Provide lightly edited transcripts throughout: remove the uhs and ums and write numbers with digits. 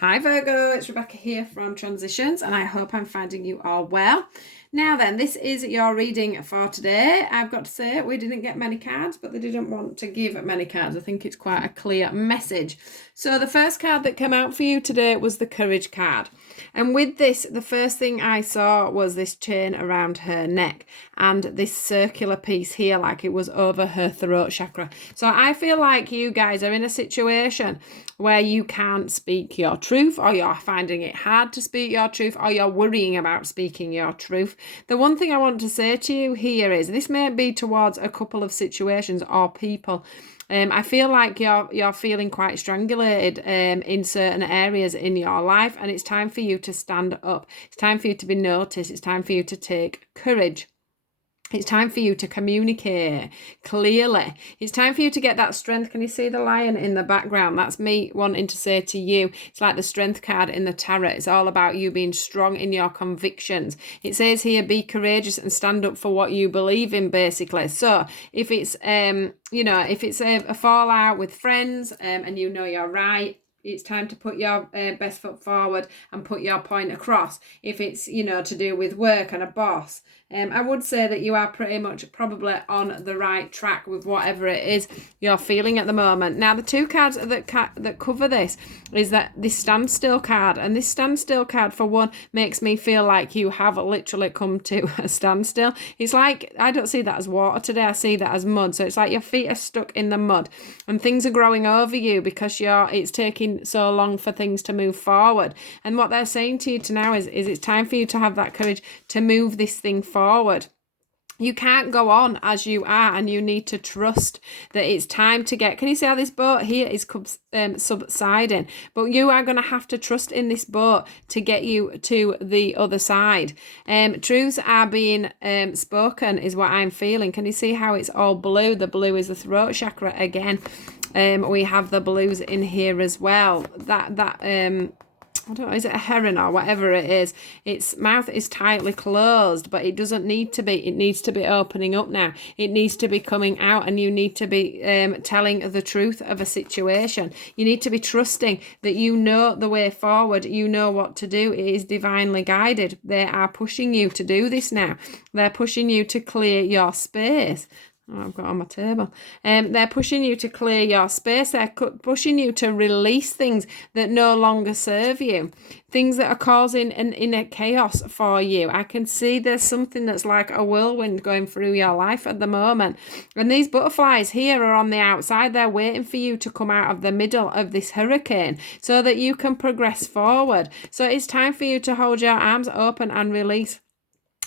Hi Virgo, it's Rebecca here from Transitions and I hope I'm finding you all well. Now then, this is your reading for today. I've got to say we didn't get many cards, but they didn't want to give many cards. I think it's quite a clear message. So the first card that came out for you today was the Courage card. And with this, the first thing I saw was this chain around her neck and this circular piece here, like it was over her throat chakra. So I feel like you guys are in a situation where you can't speak your truth, or you're finding it hard to speak your truth, or you're worrying about speaking your truth. The one thing I want to say to you here is this may be towards a couple of situations or people. I feel like you're feeling quite strangulated in certain areas in your life, and it's time for you to stand up. It's time for you to be noticed. It's time for you to take courage. It's time for you to communicate clearly. It's time for you to get that strength. Can you see the lion in the background? That's me wanting to say to you, it's like the strength card in the tarot. It's all about you being strong in your convictions. It says here, be courageous and stand up for what you believe in, basically. So if it's, if it's a fallout with friends and you know you're right, it's time to put your best foot forward and put your point across. If it's, to do with work and a boss, I would say that you are pretty much probably on the right track with whatever it is you're feeling at the moment. Now, the two cards that cover this is that this standstill card, and this standstill card, for one, makes me feel like you have literally come to a standstill. It's like, I don't see that as water today, I see that as mud. So it's like your feet are stuck in the mud and things are growing over you because it's taking so long for things to move forward. And what they're saying to you now is it's time for you to have that courage to move this thing forward. You can't go on as you are, and you need to trust that it's time to get. Can you see how this boat here is subsiding? But you are going to have to trust in this boat to get you to the other side. Truths are being spoken is what I'm feeling. Can you see how it's all blue? The blue is the throat chakra again. We have the blues in here as well. I don't know, is it a heron or whatever it is? Its mouth is tightly closed, but it doesn't need to be. It needs to be opening up now. It needs to be coming out, and you need to be telling the truth of a situation. You need to be trusting that you know the way forward. You know what to do. It is divinely guided. They are pushing you to do this now. They're pushing you to clear your space. Oh, I've got on my table. They're pushing you to clear your space. They're pushing you to release things that no longer serve you, things that are causing an inner chaos for you. I can see there's something that's like a whirlwind going through your life at the moment. And these butterflies here are on the outside. They're waiting for you to come out of the middle of this hurricane so that you can progress forward. So it's time for you to hold your arms open and release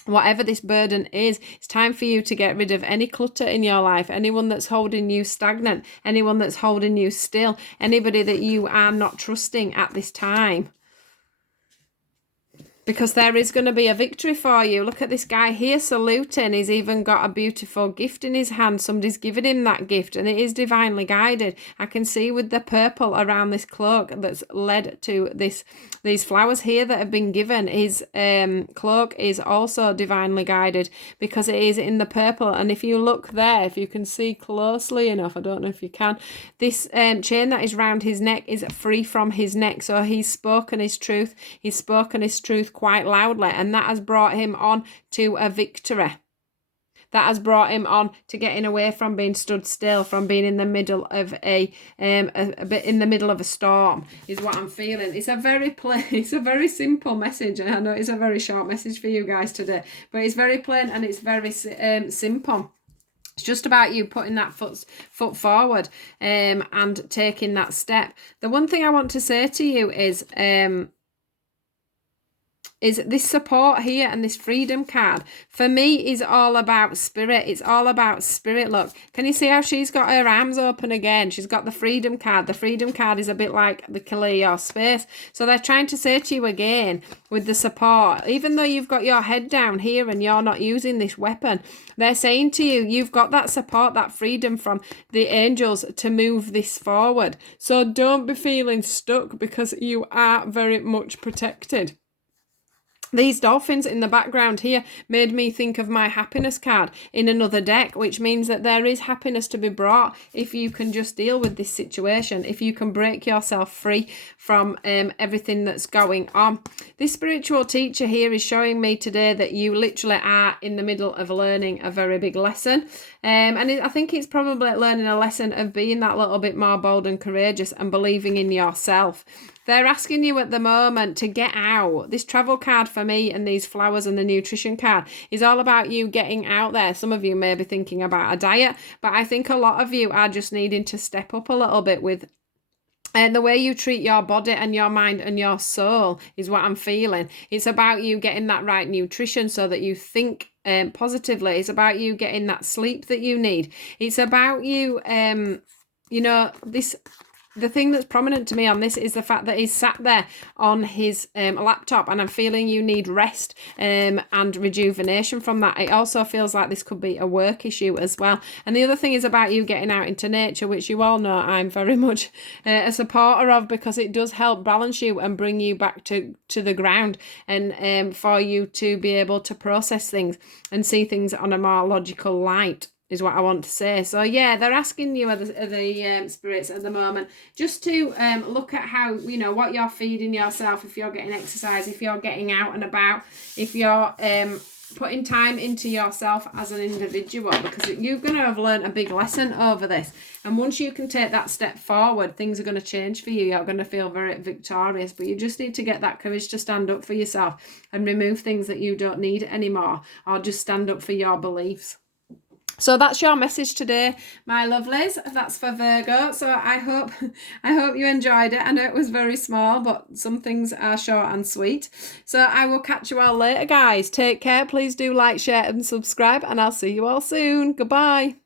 whatever this burden is. It's time for you to get rid of any clutter in your life, anyone that's holding you stagnant, anyone that's holding you still, anybody that you are not trusting at this time. Because there is going to be a victory for you. Look at this guy here saluting. He's even got a beautiful gift in his hand. Somebody's given him that gift, and it is divinely guided. I can see with the purple around this cloak that's led to these flowers here that have been given. His cloak is also divinely guided because it is in the purple. And if you look there, if you can see closely enough, I don't know if you can, this chain that is round his neck is free from his neck. So he's spoken his truth. He's spoken his truth quite loudly, and that has brought him on to a victory. That has brought him on to getting away from being stood still, from being in the middle of a bit in the middle of a storm, is what I'm feeling. It's a very plain, it's a very simple message. I know it's a very short message for you guys today, but it's very plain and it's very simple. It's just about you putting that foot forward and taking that step. The one thing I want to say to you is this support here, and this freedom card for me is all about spirit. It's all about spirit. Look, can you see how she's got her arms open again? She's got the freedom card. The freedom card is a bit like the clear your space. So they're trying to say to you again with the support, even though you've got your head down here and you're not using this weapon, they're saying to you, you've got that support, that freedom from the angels to move this forward. So don't be feeling stuck, because you are very much protected. These dolphins in the background here made me think of my happiness card in another deck, which means that there is happiness to be brought if you can just deal with this situation, if you can break yourself free from everything that's going on. This spiritual teacher here is showing me today that you literally are in the middle of learning a very big lesson. I think it's probably learning a lesson of being that little bit more bold and courageous and believing in yourself. They're asking you at the moment to get out. This travel card for me and these flowers and the nutrition card is all about you getting out there. Some of you may be thinking about a diet, but I think a lot of you are just needing to step up a little bit with and the way you treat your body and your mind and your soul is what I'm feeling. It's about you getting that right nutrition so that you think positively. It's about you getting that sleep that you need. It's about you, the thing that's prominent to me on this is the fact that he's sat there on his laptop, and I'm feeling you need rest and rejuvenation from that. It also feels like this could be a work issue as well. And the other thing is about you getting out into nature, which you all know I'm very much a supporter of, because it does help balance you and bring you back to the ground, and for you to be able to process things and see things on a more logical light, is what I want to say. So yeah, they're asking you, the spirits at the moment, just to look at how, what you're feeding yourself, if you're getting exercise, if you're getting out and about, if you're putting time into yourself as an individual, because you're going to have learned a big lesson over this. And once you can take that step forward, things are going to change for you. You're going to feel very victorious, but you just need to get that courage to stand up for yourself and remove things that you don't need anymore, or just stand up for your beliefs. So that's your message today, my lovelies. That's for Virgo. So I hope you enjoyed it. I know it was very small, but some things are short and sweet. So I will catch you all later, guys. Take care. Please do like, share and subscribe, and I'll see you all soon. Goodbye.